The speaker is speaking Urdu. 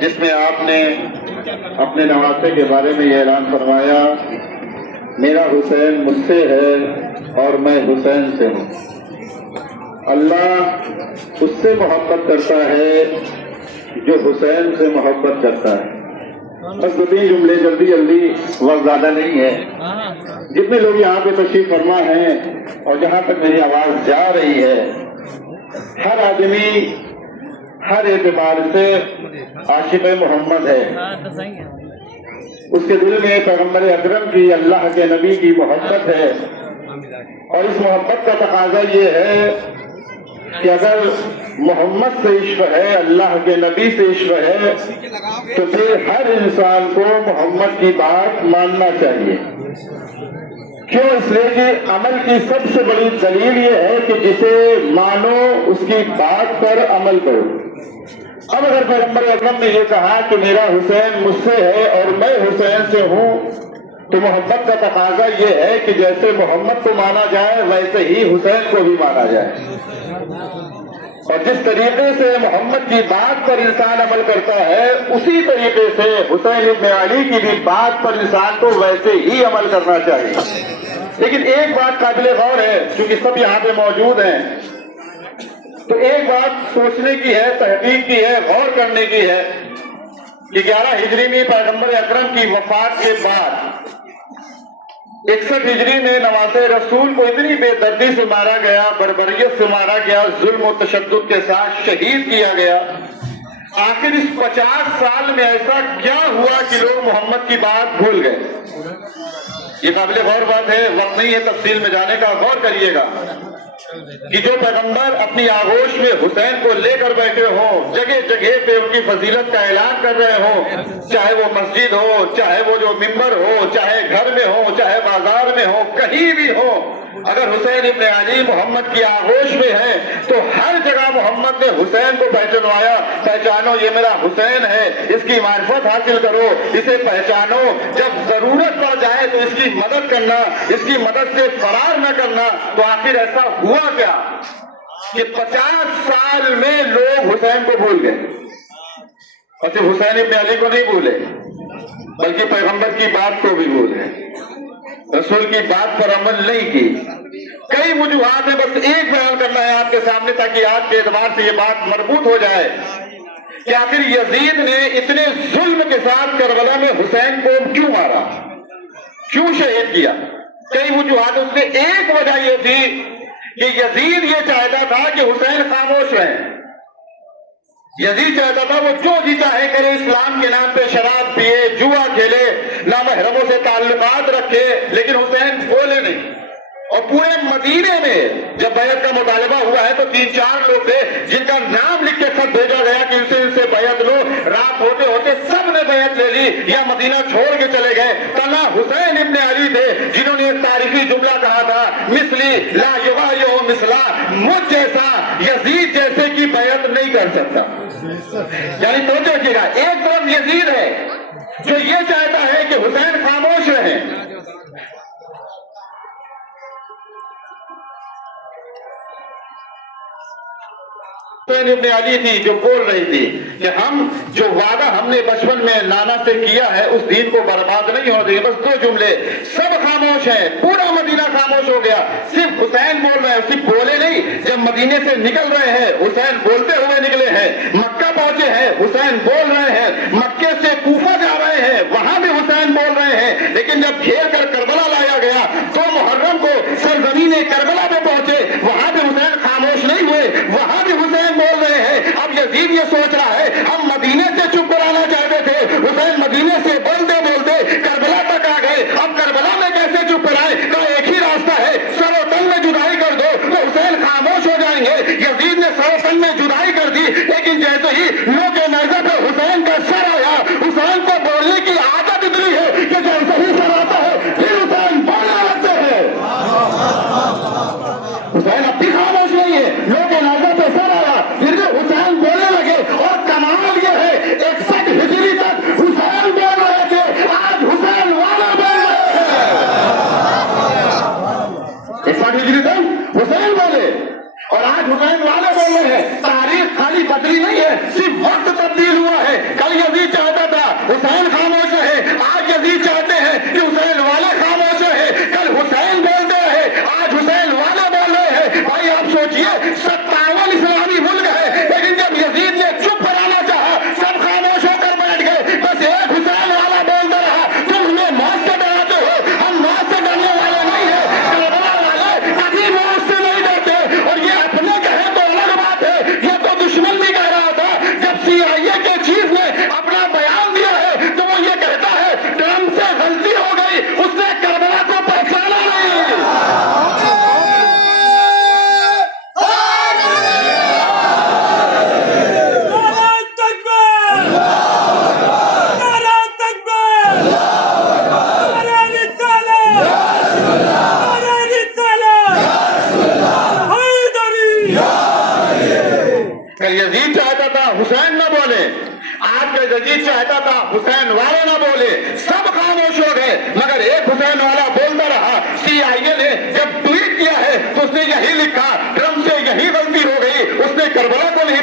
جس میں آپ نے اپنے نواسے کے بارے میں یہ اعلان فرمایا، میرا حسین مجھ سے ہے اور میں حسین سے ہوں۔ اللہ اس سے محبت کرتا ہے جو حسین سے محبت کرتا ہے۔ بس دو تین جملے جلدی جلدی، وقت زیادہ نہیں ہے۔ جتنے لوگ یہاں پہ تشریف فرما ہیں اور جہاں تک میری آواز جا رہی ہے، ہر آدمی ہر اعتبار سے عاشق محمد ہے۔ اس کے دل میں پیغمبر اکرم کی، اللہ کے نبی کی محبت ہے، اور اس محبت کا تقاضا یہ ہے کہ اگر محمد سے عشق ہے، اللہ کے نبی سے عشق ہے، تو پھر ہر انسان کو محمد کی بات ماننا چاہیے۔ کیوں؟ اس لیے کہ عمل کی سب سے بڑی دلیل یہ ہے کہ جسے مانو اس کی بات پر عمل کرو۔ اب اگر پیغمبر اکرم نے یہ کہا کہ میرا حسین مجھ سے ہے اور میں حسین سے ہوں، تو محبت کا تقاضا یہ ہے کہ جیسے محمد کو مانا جائے ویسے ہی حسین کو بھی مانا جائے، اور جس طریقے سے محمد کی بات پر انسان عمل کرتا ہے اسی طریقے سے حسین ابن علی کی بھی بات پر انسان کو ویسے ہی عمل کرنا چاہیے۔ لیکن ایک بات قابل غور ہے، چونکہ سب یہاں پہ موجود ہیں، تو ایک بات سوچنے کی ہے، تحقیق کی ہے، غور کرنے کی ہے کہ 11 ہجری میں پیغمبر اکرم کی وفات کے بعد 61 ہجری میں نواسے رسول کو اتنی بے دردی سے مارا گیا، بربریت سے مارا گیا، ظلم و تشدد کے ساتھ شہید کیا گیا۔ آخر اس 50 سال میں ایسا کیا ہوا کہ لوگ محمد کی بات بھول گئے؟ یہ قابل غور بات ہے، وقت نہیں ہے تفصیل میں جانے کا، غور کریے گا کہ جو پیغمبر اپنی آغوش میں حسین کو لے کر بیٹھے ہوں، جگہ جگہ پہ ان کی فضیلت کا اعلان کر رہے ہوں، چاہے وہ مسجد ہو، چاہے وہ جو ممبر ہو، چاہے گھر میں ہو، چاہے بازار میں ہو، کہیں بھی ہو، اگر حسین ابن علی محمد کی آغوش میں ہے تو ہر جگہ محمد نے حسین کو پہچانوایا، پہچانو یہ میرا حسین ہے، اس کی معرفت حاصل کرو، اسے پہچانو، جب ضرورت پڑ جائے تو اس کی مدد کرنا، اس کی مدد سے فرار نہ کرنا۔ تو آخر ایسا ہوا کیا کہ 50 سال میں لوگ حسین کو بھول گئے، اور صرف حسین ابن علی کو نہیں بھولے بلکہ پیغمبر کی بات کو بھی بھول گئے، رسول کی بات پر عمل نہیں کی۔ کئی وجوہات ہیں، بس ایک بیان کرنا ہے آپ کے سامنے تاکہ آج کے اعتبار سے یہ بات مربوط ہو جائے کہ آخر یزید نے اتنے ظلم کے ساتھ کربلا میں حسین کو کیوں مارا، کیوں شہید کیا؟ کئی وجوہات، اس میں ایک وجہ یہ تھی کہ یزید یہ چاہتا تھا کہ حسین خاموش رہے۔ یزید چاہتا تھا وہ جو جی چاہے کرے، اسلام کے نام پہ شراب پیے، جوا کھیلے، نامحرموں سے تعلقات رکھے، لیکن حسین بولے نہیں۔ اور پورے مدینے میں جب بیعت کا مطالبہ ہوا ہے تو 3-4 لوگ تھے جن کا نام لکھ کے خط بھیجا گیا کہ ان سے بیعت لو۔ رات ہوتے ہوتے سب نے بیعت لے لی یا مدینہ چھوڑ کے چلے گئے۔ تنہا حسین ابن علی تھے جنہوں نے ایک تاریخی جملہ کہا تھا، مثلی لا یبایع مثلا، مجھ جیسا یزید جیسے کی بیعت نہیں کر سکتا۔ یعنی توجہ کیجیے گا، ایک طرف یزید ہے جو یہ چاہتا ہے کہ حسین خاموش رہے، حسین ابن علی تھی جو بول رہی تھی کہ ہم جو وعدہ ہم نے بچپن میں نانا سے کیا ہے اس دین کو برباد نہیں ہونے دیں گے۔ بس 2 جملے، سب خاموش ہیں، پورا مدینہ خاموش ہو گیا، صرف حسین بول رہے ہیں، صرف بولے نہیں، جب مدینے سے نکل رہے ہیں حسین بولتے ہوئے نکلے ہیں، مکہ پہنچے ہیں حسین بول رہے ہیں، مکے سے کوفہ جا رہے ہیں وہاں بھی حسین بول رہے ہیں، لیکن جب گھیر کر کربلا لایا گیا تو محرم کو سرزمین کربلا پہ پہنچے، وہاں بھی حسین خاموش نہیں ہوئے، وہاں بھی حسین بول رہے ہیں۔ اب یزید یہ سوچ رہا ہے ہم مدینے سے چپ کرانا چاہتے تھے، حسین مدینے سے بولتے بولتے کربلا تک آ گئے، اب کربلا میں کیسے چپ کرائے؟ کا ایک ہی راستہ ہے، سر و تن میں جدائی کر دو تو حسین خاموش ہو جائیں گے۔ یزید نے سر و تن میں جدائی کر دی، لیکن جیسے ہی لوگ نیزہ پہ حسین کا سر آیا، حسین کو بولنے کی عادت اتنی ہے کہ جیسے ہی سر آتا ہے پھر حسین بولنے لگتے ہیں۔ حسین اب بھی خاموش نہیں ہے، لوگ نیزہ پہ سر آیا پھر جو حسین بولنے لگے، اور کمال یہ ہے 61 ہجری تک حسین بول رہے تھے، آج حسین والے بول رہے ہیں۔ 61 ہجری تک حسین بولے اور آج حسین والے بول رہے ہیں۔ تاریخ خالی بدلی نہیں ہے، صرف وقت تبدیل نہ بولے. آج کا جدید چاہتا تھا حسین والے نہ بولے, سب خاموش ہو گئے, مگر ایک حسین والا بولتا رہا. CIA نے جب ٹویٹ کیا ہے تو اس نے یہی لکھا, ٹرمپ سے یہی غلطی ہو گئی, اس نے کربلا کو نہیں